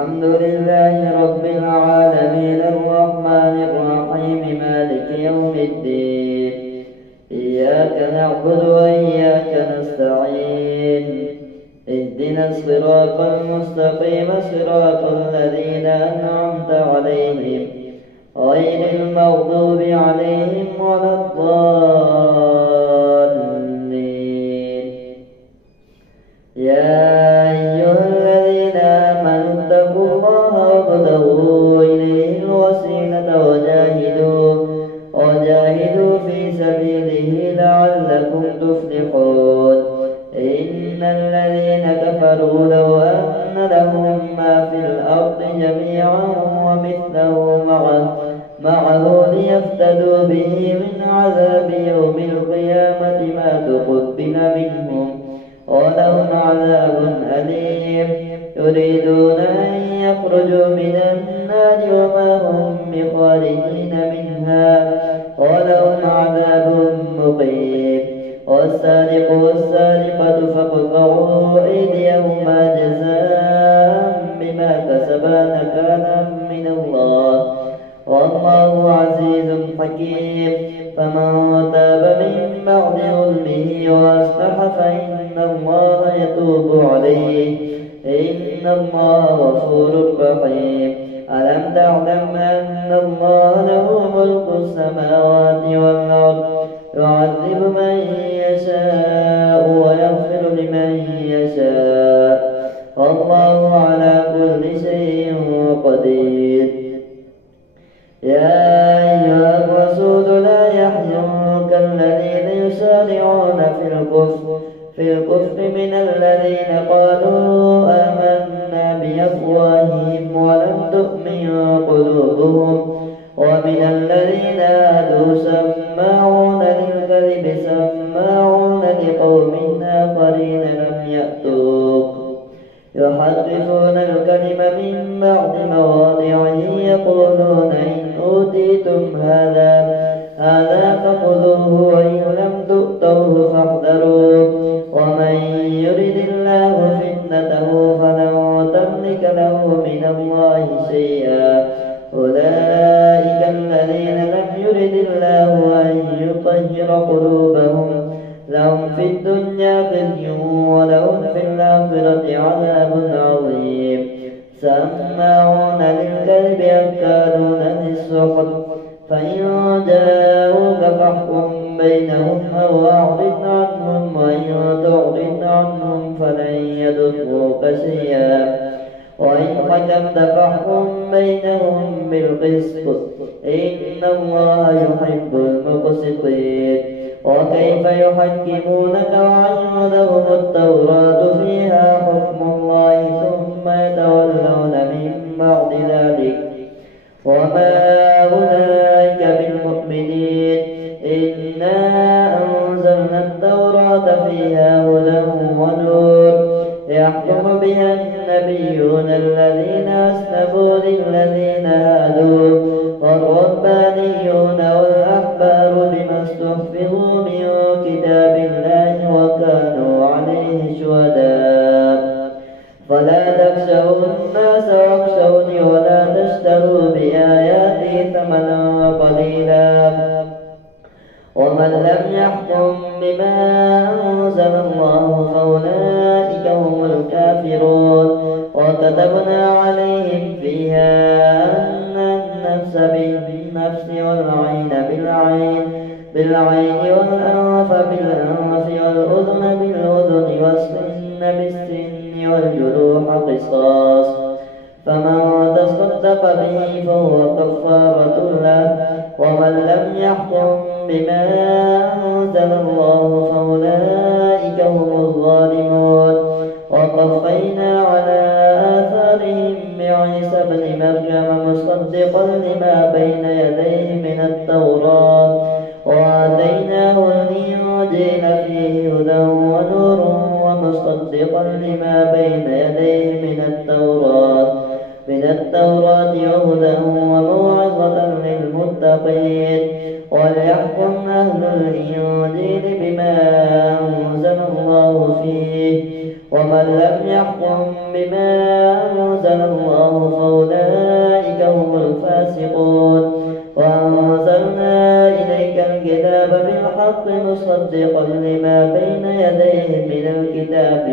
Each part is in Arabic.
الحمد لله رب العالمين الرحمن الرحيم مالك يوم الدين إياك نعبد وإياك نستعين اهدنا الصراط المستقيم صراط الذين أنعمت عليهم غير المغضوب عليهم ولا الضالين. يا أيها الذين آمنوا اتقوا الله وابتغوا إليه الوسيلة وجاهدوا في سبيله لعلكم تفلحون. إن الذين كفروا لو أن لهم ما في الأرض جميعا ومثله معه ليفتدوا به من عذاب يوم القيامة ما تقبل منهم ولهم عذاب أليم. يريدون أن يخرجوا من النار وما هم بخارجين منها ولهم عذاب مقيم. والسارق والسارقة فاقطعوا أيديهما جزاء بما كسبا نكالا من الله والله عزيز حكيم. فمن تاب من بعد ظلمه وأصلح فإن الله يتوب عليه إن الله غفور رحيم. ألم تعلم أن الله له ملك السماوات والأرض يعذب من يشاء ويغفر لمن يشاء والله على كل شيء قدير. يا أيها الرسول لا يحزنك الذين يسارعون في الكفر من الذين قالوا آمنا بأفواههم ولم تؤمن قلوبهم ومن الذين هادوا سماعون للكذب سماعون لقوم آخرين لم يأتوك يحرفون الكلم من بعد مواضعه يقولون إن أوتيتم هذا فخذوه وإن لم تؤتوه فاحذروا ومن يرد الله فتنته فلن تملك له من الله شيئا. أولئك الذين لم يرد الله أن يطهر قلوبهم لهم في الدنيا خزي ولهم في الآخرة عذاب عظيم. سماعون للكذب أكالون للسحت فإن جاءوك فاحكم بينهم أو أعرض عنهم وإن تعرض عنهم فلن يضروك شيئا وإن حكمت فاحكم بينهم بالقسط إن الله يحب المقسطين. وكيف يحكمونك وعندهم التوراة فيها حكم الله ثم يتولون من بعد ذلك وما أولئك بالمؤمنين. إنا أنزلنا التوراة فيها هدى ونور يحكم بها النبيون الذين أسلموا للذين هادوا والربانيون والأحبار بما استحفظوا من كتاب الله وكانوا عليه شهداء. فلا تخشوا الناس واخشوني ولا تشتروا بآياتي ثمنا قليلا ومن لم يحكم بما أنزل الله فأولئك هم الكافرون. وكتبنا عليهم فيها أن النفس بالنفس والعين بالعين والأنف بالأنف والأذن بالأذن والسن بالسن والجروح قصاص فمن تصدق به فهو كفارة له ومن لم يحكم بما أنزل الله فأولئك هم الظالمون. وقفينا على آثارهم بعيسى ابن مريم مصدقا لما بين يديه من التوراة وآتيناه الإنجيل فيه هدى ونور ومصدقا لما بين يديه من التوراة وهدى وموعظة للمتقين. وليحكم أهل الإنجيل بما أنزل الله فيه ومن لم يحكم بما أنزل الله فأولئك هم الفاسقون. وأنزلنا إليك الكتاب بالحق مصدقا لما بين يديه من الكتاب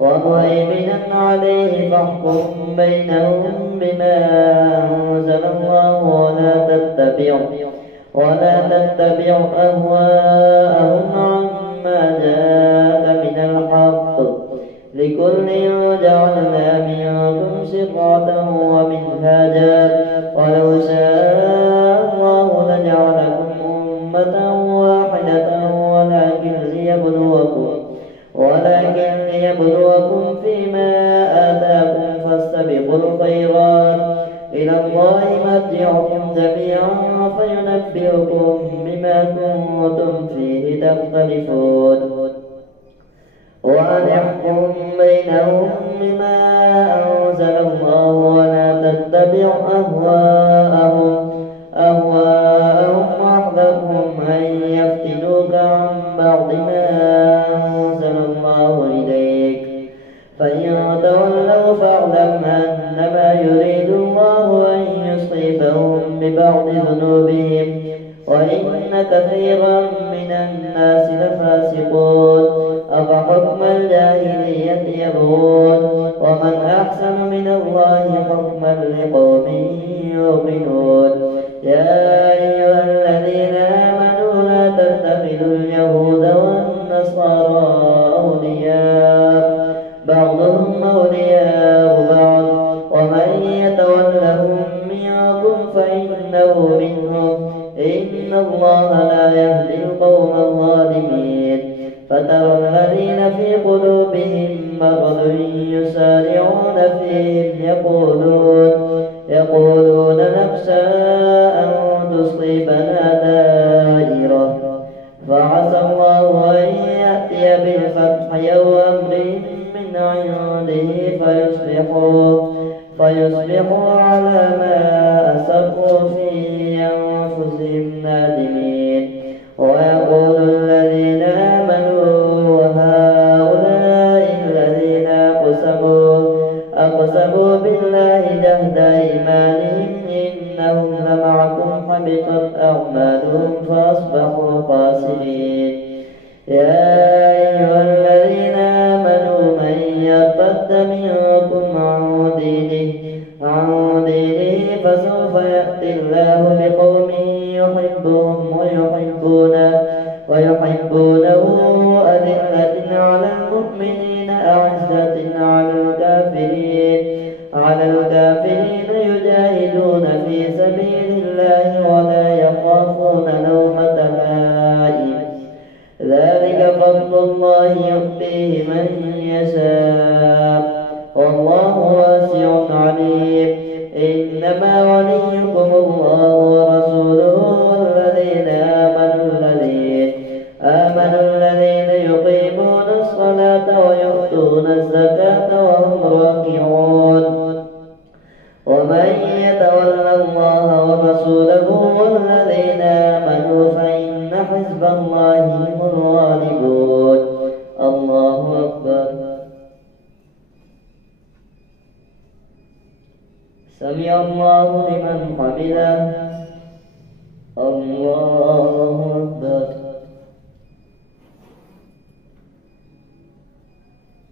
ومهيمنا عليه فاحكم بينهم بما أنزل الله ولا تتبع أهواءهم عما جاءك من الحق. لكل جعلنا منكم شرعة ومنهاجا ولو شاء الله لجعلكم أمة واحدة ولكن ليبلوكم فيما آتاكم فاستبقوا الخيرات إلى الله مرجعكم جميعا فينبئكم بما كنتم فيه تختلفون. وأن يحكم بينهم بما أنزل الله ولا تتبع أهواءهم واحذرهم أن يفتنوك عن بعض ما أنزل الله إليك. فإن تولوا فاعلم أنما يريد الله أن يصيبهم ببعض ذنوبهم وإن كثيرا من الناس لفاسقون. أفحكم الجاهلية يبغون ومن أحسن من الله حكما لقوم يوقنون. يا أيها الذين آمنوا لا تتخذوا اليهود والنصارى أولياء بعضهم أولياء بعض ومن يتولهم منكم فإنه منهم إن الله لا يهدي القوم الظالمين. فترى الذين في قلوبهم مرض يسارعون فيهم يقولون نخشى أن تصيبنا دائرة فعسى الله أن يأتي بالفتح أو أمر من عنده فيصبحوا على ما أسروا في أنفسهم نادمين. ويقول الذين آمنوا وهؤلاء الذين أقسموا بالله جهد أيمانهم إنهم لمعكم حبطت أعمالهم فأصبحوا خاسرين. يا أيها الذين آمنوا من يرتد منكم عن دينه فسوف يأتي الله بقوم يحبهم ويحبونه أذلة على المؤمنين أعزة على الكافرين يجاهدون في سبيل الله ولا يخافون لومة لائم. ذلك فضل الله يؤتيه من يشاء والله واسع عليم. إنما وليكم الله ورسوله والذين آمنوا الذين يقيمون الصلاة ويؤتون الزكاة وهم راكعون. ومن يتولى الله ورسوله والذين آمنوا فإن حزب الله هم الغالبون. الله أكبر. سمع الله لمن حمده. الله أكبر.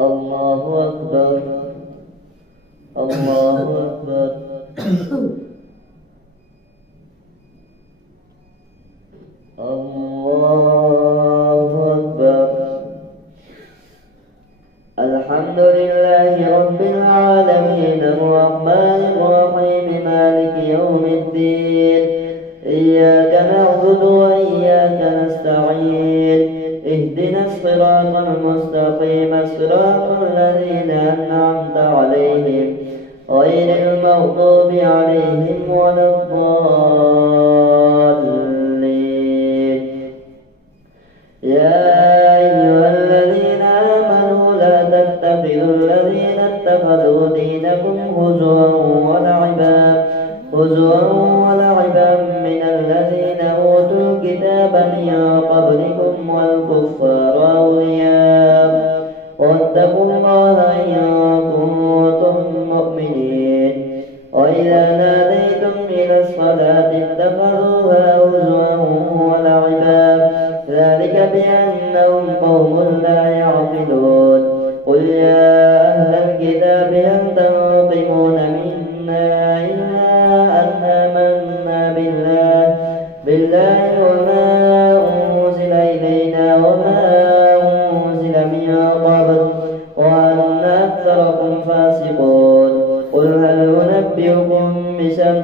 الله أكبر. الله أكبر. الله أكبر. الحمد لله رب العالمين الرحمن الرحيم مالك يوم الدين. إياك نعبد وإياك نستعين. اهدنا الصراط المستقيم صراط الذين أنعمت عليهم غير المغضوب عليهم ولا الضالين. يا أيها الذين آمنوا لا تتخذوا الذين اتخذوا دينكم هزوا ولعبا من الذين أوتوا الكتاب من قبلكم والكفار واتقوا الله إن كنتم مؤمنين وإذا ناديتم إلى الصلاة اتخذوها هزوا ولعبا ذلك بأنهم قوم لا يعقلون قل يا أهل الكتاب هل تنقمون منا إلا أن آمنا بالله وما أنزل إلينا وما أنزل من قبل وأن أكثركم فاسقون قل هل أنبئكم بشر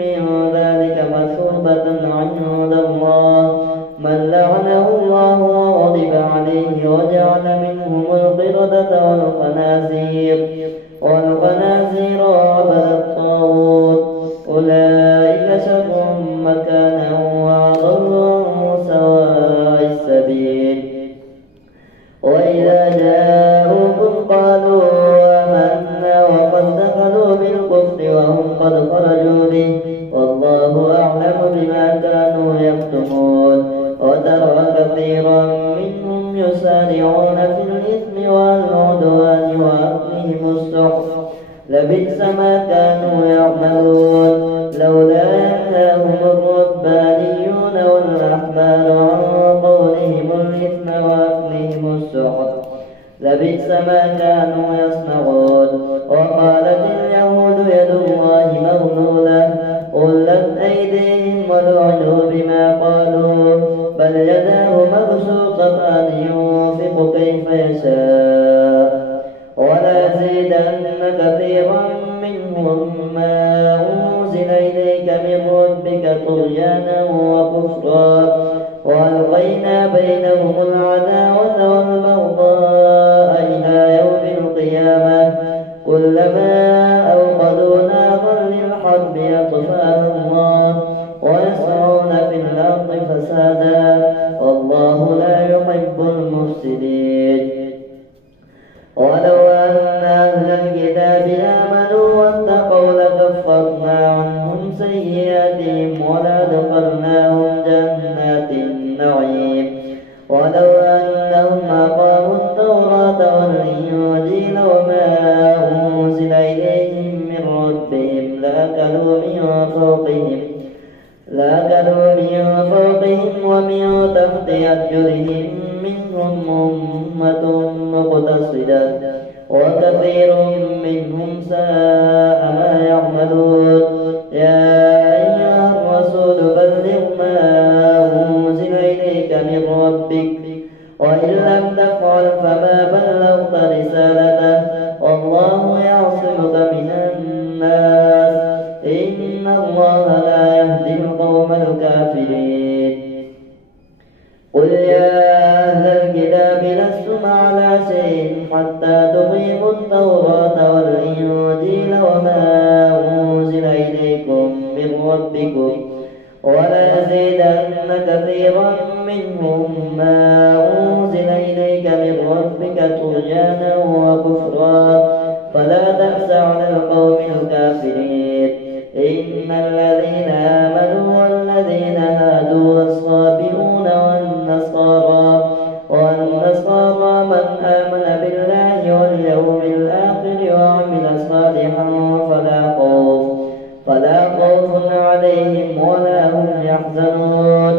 من ذلك مثوبة عند الله من لعنه الله وغضب عليه وجعل منهم القردة والخنازير وعبد الطاغوت أولئك شر مكانا وأضل عن سواء السبيل وإذا جاءوكم قالوا آمنا وقد دخلوا بالكفر وهم قد خرجوا به والله أعلم بما كانوا يكتمون وترى كثيرا منهم يسارعون في الإثم والعدوان وأكلهم السحت لبئس ما كانوا يعملون لولا ينهاهم الربانيون والأحبار عن قولهم الإثم وأكلهم السحت لبئس ما كانوا يصنعون وقالت اليهود يد الله مغلولة غلت أيديهم ولعنوا بما قالوا بل يداه مبسوطتان ينفق كيف يشاء وليزيدن كثيرا منهم ما أنزل إليك من ربك طغيانا وكفرا وألقينا بينهم العداوة والبغضاء إلى يوم القيامة كلما أوقدوا نارا للحرب أطفاها الله ويسعون في الأرض فسادا والله لا يحب المفسدين ولو أن أهل الكتاب آمنوا واتقوا لكفرنا عنهم سيئاتهم ولأدخلناهم جنات النعيم ولو أنهم أقاموا التوراة والإنجيل وما أنزل إليهم من ربهم لأكلوا من فوقهم ومن تحت أرجلهم منهم أمة مقتصدة وكثير منهم ساء ما يعملون يا أيها الرسول بلغ ما أنزل إليك من ربك وإن لم تفعل فما بلغت رسالته والله يعصمك من الناس إن الله لا يهدي القوم الكافرين قل يا أهل الكتاب لستم على شيء حتى تقيموا التوراة والإنجيل وما أنزل إليكم من ربكم وليزيدن كثيرا منهم ما أنزل إليك من ربك طغيانا وكفرا فلا تأس على القوم الكافرين إن الذين آمنوا والذين هادوا والصابئون والنصارى من آمن بالله واليوم الآخر وعمل صالحا فلا خوف عليهم ولا هم يحزنون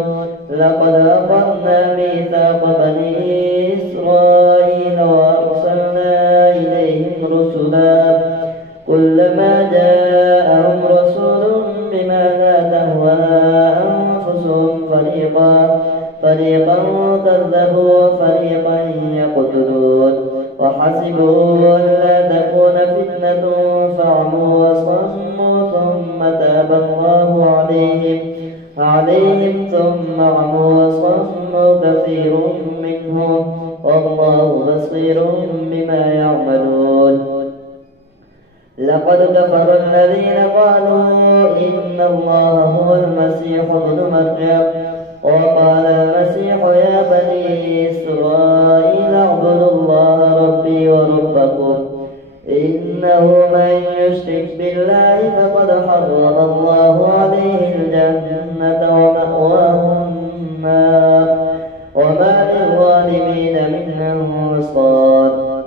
لقد أخذنا ميثاق بني إسرائيل وأرسلنا إليهم رسلا كلما جاءهم رسول بما لا تهوى أنفسهم فريقا كذبوا وفريقا يقتلون وحسبوا ألا تكون فتنة فعموا وصموا ثم تاب الله عليهم ثم عموا وصموا كثير منهم والله بصير بما يعملون لقد كفر الذين قالوا إن الله هو المسيح ابن مريم وقال المسيح يا بني إسرائيل اعبدوا الله ربي وربكم إنه من يشرك بالله فقد حرم الله عليه الجنة ومأواه النار وما للظالمين من أنصار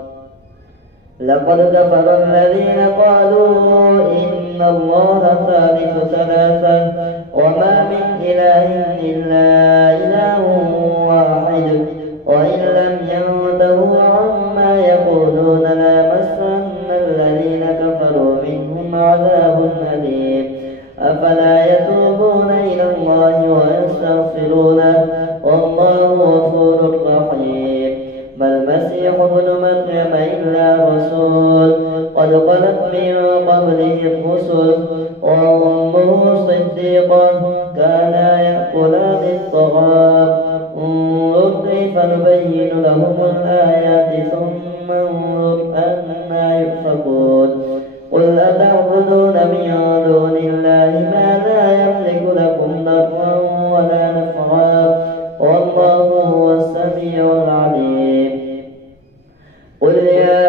أفلا يتوبون إلى الله ويستغفرونه والله غفور رحيم. ما المسيح ابن مريم إلا رسول قد خلت من قبله الرسل وأمه صديقة كانا يأكلان الطعام انظر كيف نبين لهم الآيات ثم انظر أنا يؤفكون. قل أتعبدون من دون الله ما لا يملك لكم ضرا ولا نفعا والله هو السميع العليم. قل يا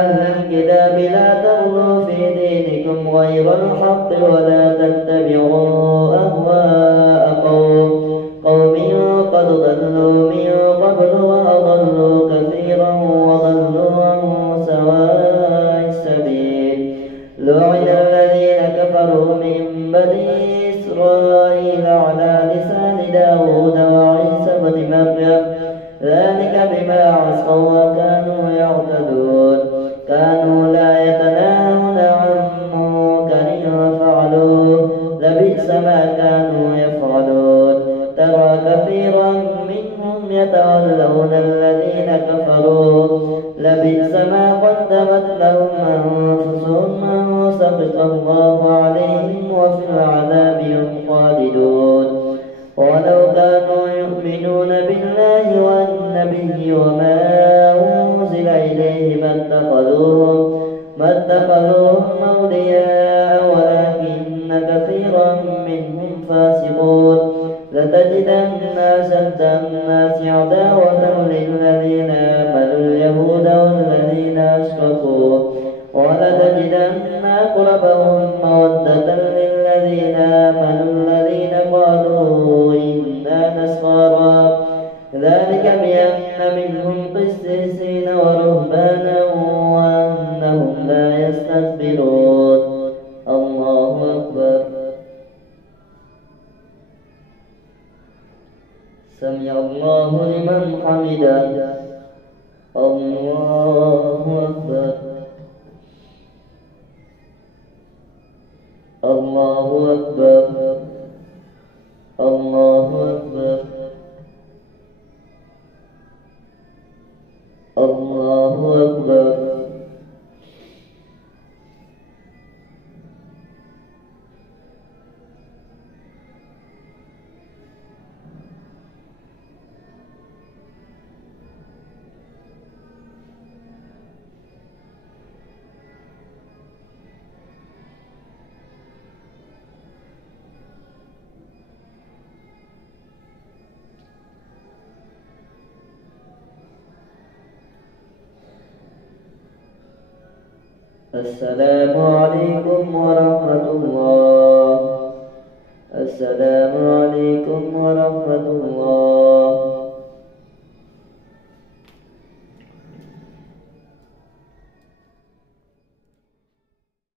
أهل الكتاب لا تغلوا في دينكم غير الحق ولا تتبعوا أهواء قوم قد ضلوا من قبل وأضلوا كثيرا وضلوا عن سواء السبيل. لعن الذين كفروا من بني إسرائيل على لسان داود وعيسى بن مريم ذلك بما عصوا وكانوا يعتدون. كانوا لا يتناهون عن منكر فعلوه لبئس ما كانوا يفعلون. ترى كثيرا منهم يتولون الذين كفروا لبئس ما قدمت لهم أنفسهم أن سخط الله عليهم وفي العذاب هم خالدون. ولو كانوا يؤمنون بالله والنبي وما أنزل إليه ما اتخذوهم أولياء ولكن كثيرا منهم فاسقون. لتجدن أشد الناس عداوة للذين آمنوا اليهود والذين أشركوا ولتجدن أقربهم مودة للذين آمنوا الذين قالوا إنا نصارى ذلك بأن منهم قسيسين ورهبانا وأنهم لا يستكبرون. الله أكبر. سمع الله لمن حمده. الله أكبر. الله أكبر. الله أكبر. الله أكبر. السلام عليكم ورحمة الله. السلام عليكم ورحمة الله.